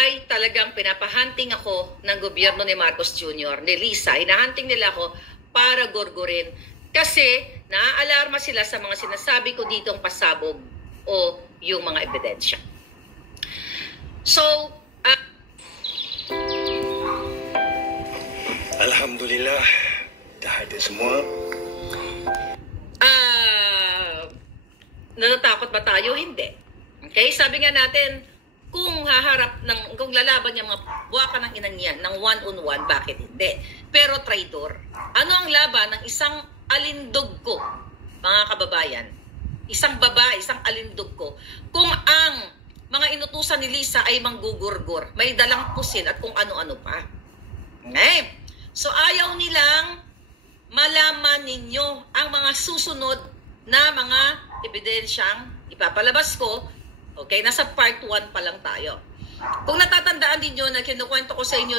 ay talagang pinapahunting ako ng gobyerno ni Marcos Jr., ni Lisa. Hinahunting nila ako para gurgurin. Kasi naaalarma sila sa mga sinasabi ko ditong pasabog o yung mga ebidensya. So, Alhamdulillah, dahil din semua. Natatakot ba tayo? Hindi. Okay? Sabi nga natin, kung lalaban yung mga buwaka ng inang yan, ng one-on-one, bakit hindi? Pero traidor. Ano ang laban ng isang alindog ko, mga kababayan? Isang babae, isang alindog ko. Kung ang mga inutusan ni Lisa ay manggugurgur, may dalang pusin at kung ano-ano pa. Okay? So ayaw nilang malaman ninyo ang mga susunod na mga ebidensyang ipapalabas ko. Okay, nasa part 1 pa lang tayo. Kung natatandaan ninyo na kinukwento ko sa inyo